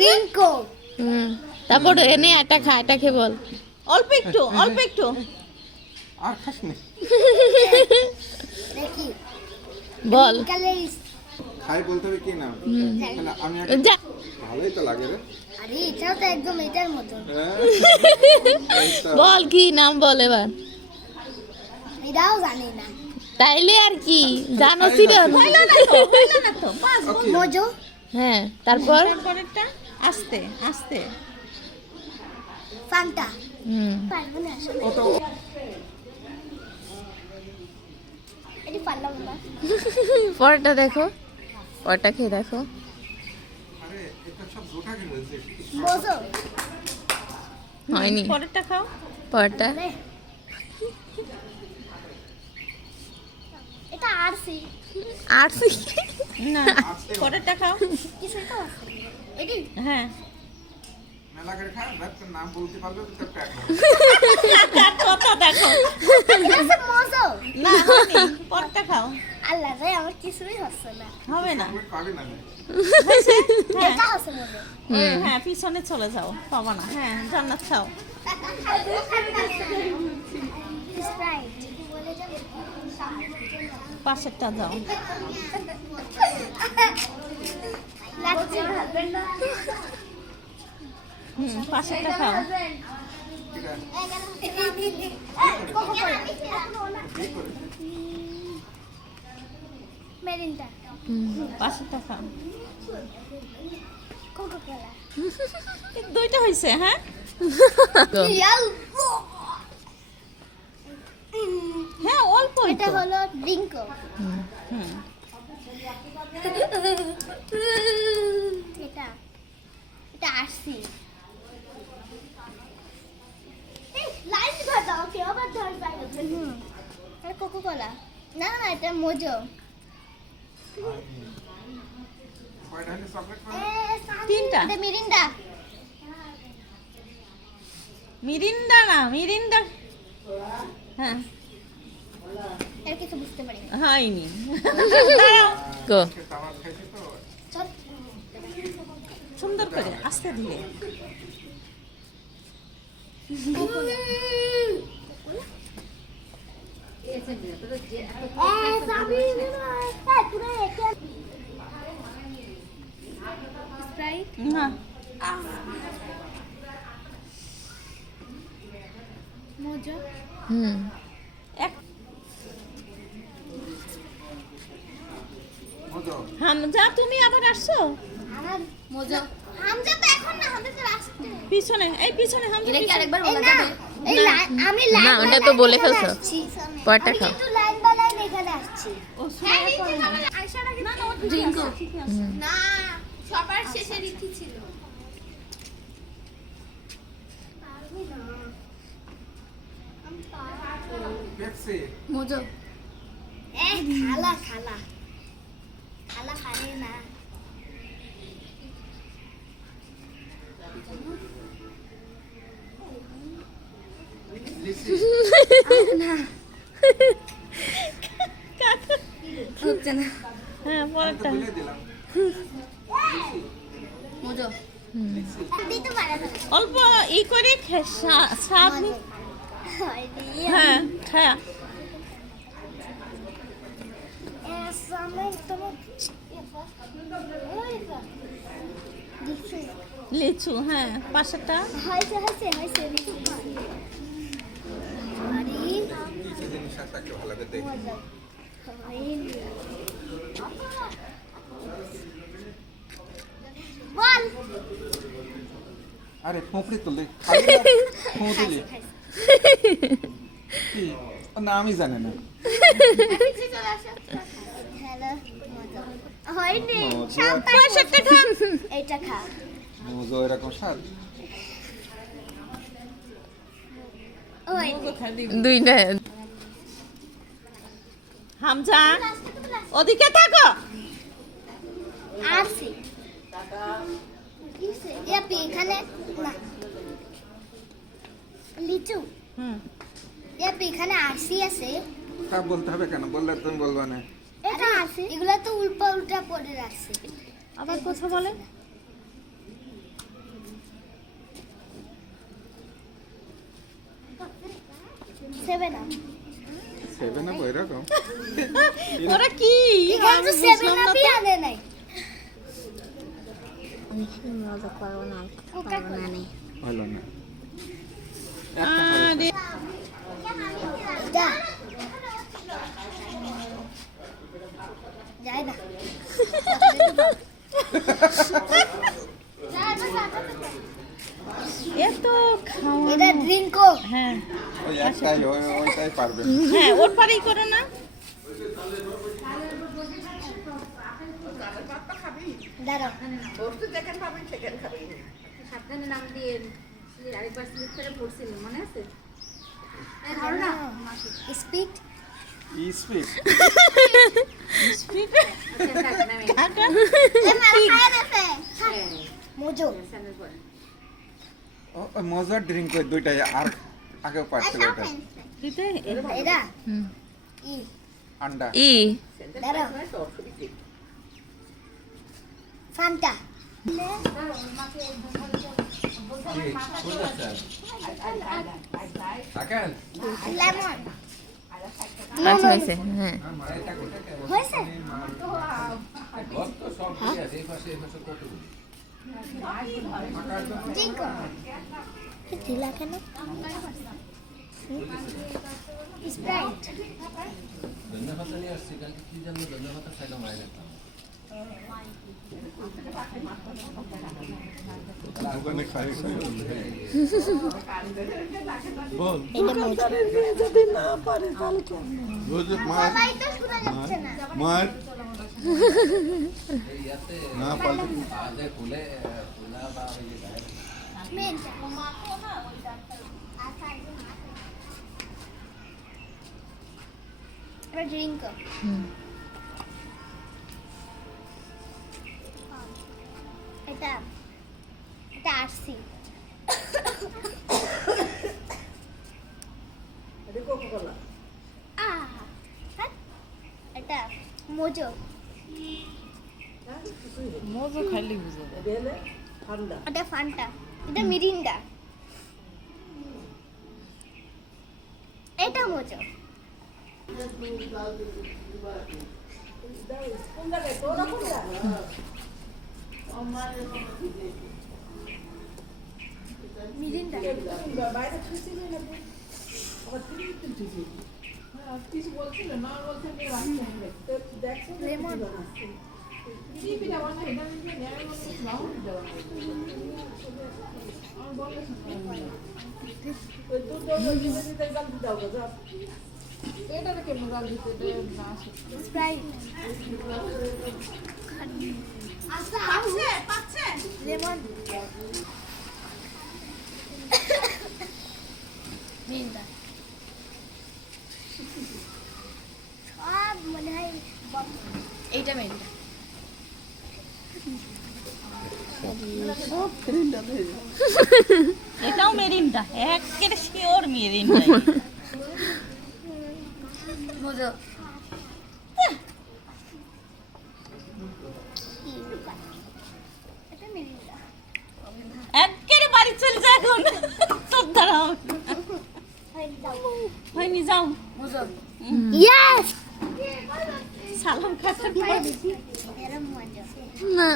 রিঙ্কো। তারপর এনে এটা খা, এটা খেয়ে বল। অল্প একটু অল্প একটু। আর খাস নি। দেখি বল। খাই বলতে হবে কি নাম? আমি যা। ভালোই তো লাগে রে। আরে এটাও তো একদম এটার মতো। বল কি নাম বল এবার। এটাও জানি না। তাইলে আর কি জানো সিরিয়াল। মোজো। হ্যাঁ তারপর পরেরটা আস্তে আস্তে। ফান্টা। হুম পারবো না আসলে। এটি পারলাম না। পরেরটা দেখো, পরেরটা খেয়ে দেখো। আরে এটা সব জোটা কেন হয়েছে? মোজো। হয়নি পরেরটা খাও। পরেরটা। এটা আরসি। আরসি না পরেরটা খাও। কিছু তো আছে। এটি হ্যাঁ মেলা করে খা, বাট নাম বলতে পারলে তো প্যাক হবে। তার কথা দেখো। এটা আছে মোজো। না হয়নি, পরেরটা খাও। আল্লাহ রে আমার কিছুই হচ্ছে না। হবে না। তুমি পাবে না। হয়েছে? হ্যাঁ এটা আছে মোজো। ওই, হ্যাঁ পিছনে চলে যাও, পাবা না। হ্যাঁ জান্নাত খাও। স্প্রাইট। বলে যাবে। পাশেরটা যাও। লাগছে। পাশেরটা খাও। মেরিন্ডা। পাশেরটা খাও। কোকোকোলা। এই দুইটা হয়েছে। হ্যাঁ হ্যাঁ অল্প এটা অল্প। হলো ড্রিঙ্কো। হুম এটা এটা আরসি। এই লাইন ধর দাও, কেউ আবার ধর যায়। এটা কোকোকোলা। না না এটা মোজো। কয়টা হলে চকলেট পাবে? তিনটা। এটা মিরিন্ডা। মিরিন্ডা না মিরিন্ডা। হ্যাঁ এর কিছু বুঝতে পারি না। হয়নি। গো খাবার খাইছি তো। চল। সুন্দর করে আস্তে ধীরে। স্প্রাইট। না মোজো। হুম এক মজা। হামজা তুমি আবার আসছো আমার মোজো। হামজা তো এখন না, হামজা তো লাস্টে। পিছনে। এই পিছনে হামজা এটা কি পিছনে। আরেকবার বলা যাবে? এই লাইন আমি লাইন না, ওটা তো বলে ফেলছো। পরেরটা আমি খাও। কিন্তু লাইন বাই লাইন এখানে আসছি। ও শুনে পড়ে না। আসার আগে না ড্রিঙ্কো। না সবার শেষে রিকি ছিল। পারবি না। আমি পারবো না। পেপসি। মোজো। খালা খালা খালা খালে না। লিচি। হচ্ছে না। হ্যাঁ আমি তো পরেরটা। বলে দিলাম। মোজো। দিতে পারে না। অল্প ই করে স্বাদ নি- হয়নি। হ্যাঁ হ্যাঁ সামনে তোমার দিচ্ছি। লিচু। হ্যাঁ পাশেরটা। হয়েছে হয়েছে হয়েছে দিচ্ছি। আরে কিছু জিনিস আছে একটু ভালো করে দেখি। মজা হয়নি। বল। আরে ফোঁপড়ি তুললে খালি না, ফোঁ দিলি কি? ও না আমি জানি না। হ্যালো হয়নি। মজা। পাশেরটা খা। এটা খা। মজা এরকম স্বাদ। হয়নি। দুইটা। হামজা ওদিকে থাকো। আরসি। ইয়াপি এখানে না। লিচু। হুম ইয়াপি এখানে আরসি আছে। তা বলতে হবে কেন? বললে তুমি বলবা না। এটা আছে এগুলা তো উল্টা উল্টা পড়ে রাখছে আবার কথা বলে সেভেন আপ সেভেন আপ এরকম ওরা কি এখানে তো সেভেন আপই আনে নাই আমি এখানে মজা করবো না আর কথা বলবো না নেই ভালো না আরে এটা যায় না এত খাওয়া এটা ড্রিঙ্কও হ্যাঁ ওই একটাই ওইটাই পারবে হ্যাঁ ওর পারেই করে না দাঁড়াও সাবধানে নাম দিয়ে আরেকবার স্লিপ করে পড়ছিল মনে আছে স্পিড স্পিড মোজো মজার ড্রিঙ্ক ওই দুইটাই আর আগেও পারছিল ওটা এরা হুম। ই আন্ডা ই দাঁড়াও ফান্টা লেমন আচ্ছা হয়েছে হ্যাঁ হয়েছে জিঙ্কো দিলা কেন স্প্রাইট দোকানে খাই সবাই তো শোনা যাচ্ছে না মার না পাল্টে মেন এবার ড্রিঙ্কো হুম। এটা এটা আরসি এটা মোজো মজা খাইলে বুঝে এটা ফান্টা এটা মিরিন্ডা এটা Mojo Mirinda lemon Sprite lemon Mirinda সব মনে হয় এইটা মেনটা এটাও মেরিন্ডা একেবারে শিওর মেরিন্ডা বুঝো এটা মিরিন্ডা একেবারে বাড়ি চলে যায় এখন তোর দ্বারা হয়নি যাও বুঝো ইয়েস সালাম খাচ্ছে এরম মজা না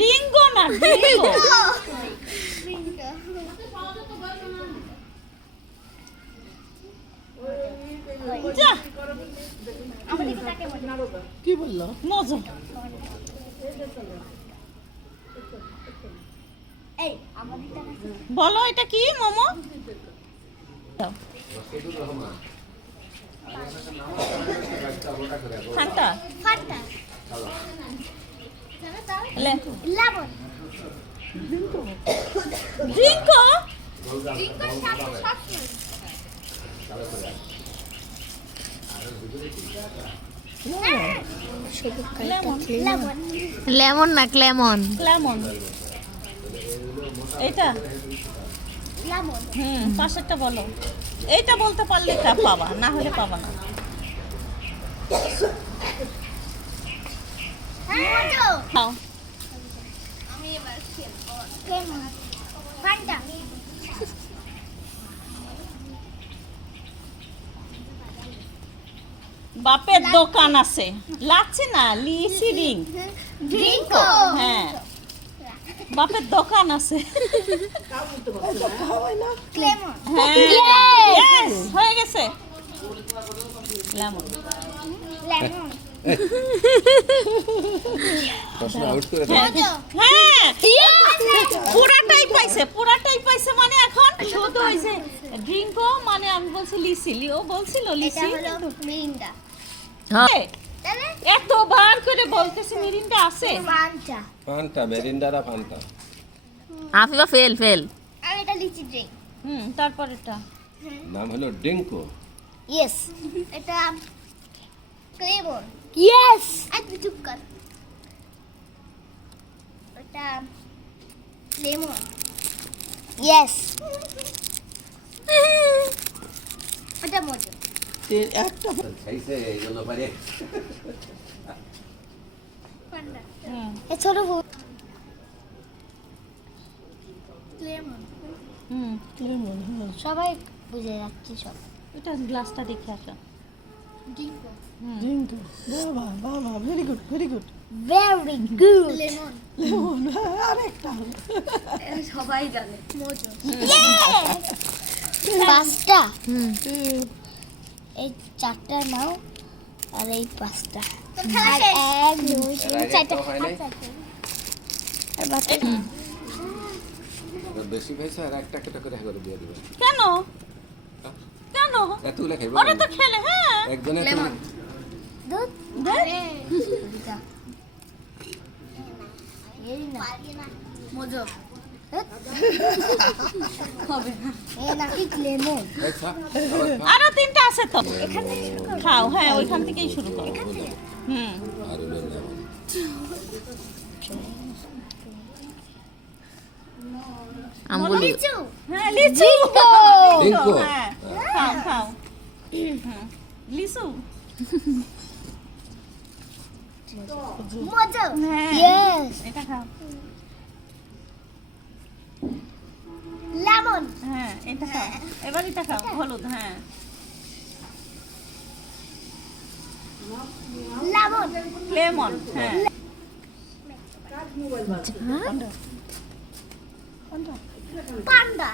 রিঙ্গো না রিঙ্গো যা কি বললো মজা এই আমাদের টাকা বলো এটা কি মোমো দাও। ফান্টা ফান্টা লে লবণ ড্রিঙ্কো ড্রিঙ্কের সাথে সব লেমন লেমন না ক্লেমন। লেমন। এটা লেমন পাশেরটা বলো। এইটা বলতে পারলে পাবা, না হলে পাবা না। মজো খাও। আমি এবার খেলবো লেমন ফান্টা বাপের দোকান আছে, লাগছে না লিচি রিং। ড্রিঙ্কো হ্যাঁ, বাপের দোকান আছে। লেমন হ্যাঁ, yes, হয়ে গেছে। লেমন। লেমন প্রশ্ন আউট করে দাও। মজো হ্যাঁ, পুরাটাই পাইছে মানে এখন শুধু হইছে ড্রিঙ্কও, মানে আমি বলছি লিচি, লিও বলছিল এটা লিচি। হলো মিরিন্ডা হ্যাঁ। তাহলে এতবার করে বলতেছি মিরিন্ডা আছে। ফান্টা ফান্টা মেরিন্ডারা ফান্টা। Afifa fail fail. আর এটা লিচি ড্রিঙ্ক তারপরেরটা নাম হলো ডিঙ্কো। ইয়েস এটা লেমন ইয়েস একটু চুপ কর এটা লেমন ইয়েস এটা মজা খাইছে এইগুলো পারে। এ ছোট ভুল লেমন সবাই বুঝে যাচ্ছে সব এটা গ্লাসটা দেখে আসা। ড্রিঙ্কো ভেরি গুড লেমন সবাই জানে মজা পাঁচটা এই চারটা নাও আর এই পাঁচটা আর এক দুই তিন চারটা আর বাকি বেশি খাইছে আর একটা একটা করে করে দিয়ে দিবে। কেন কেন এতগুলো খাইবো ওরা তো খেলে। হ্যাঁ, একজনে দুধ দে। এই না মজা হবে না এ নাকি লেমন খাইছা আরো তিনটা আছে তো, খাও। হ্যাঁ, ওইখান থেকেই শুরু করো। আর হলো লেমন। আমগুলো লিচু হ্যাঁ, লিচু। ডিঙ্কো। হ্যাঁ, খাও খাও। লিচু। মজা হ্যাঁ, ইয়েস এটা খাও। লেমন হ্যাঁ, এটা খাও। এবার এটা খাও, হলুদ। হ্যাঁ, লেমন লেমন। হ্যাঁ, পান্ডা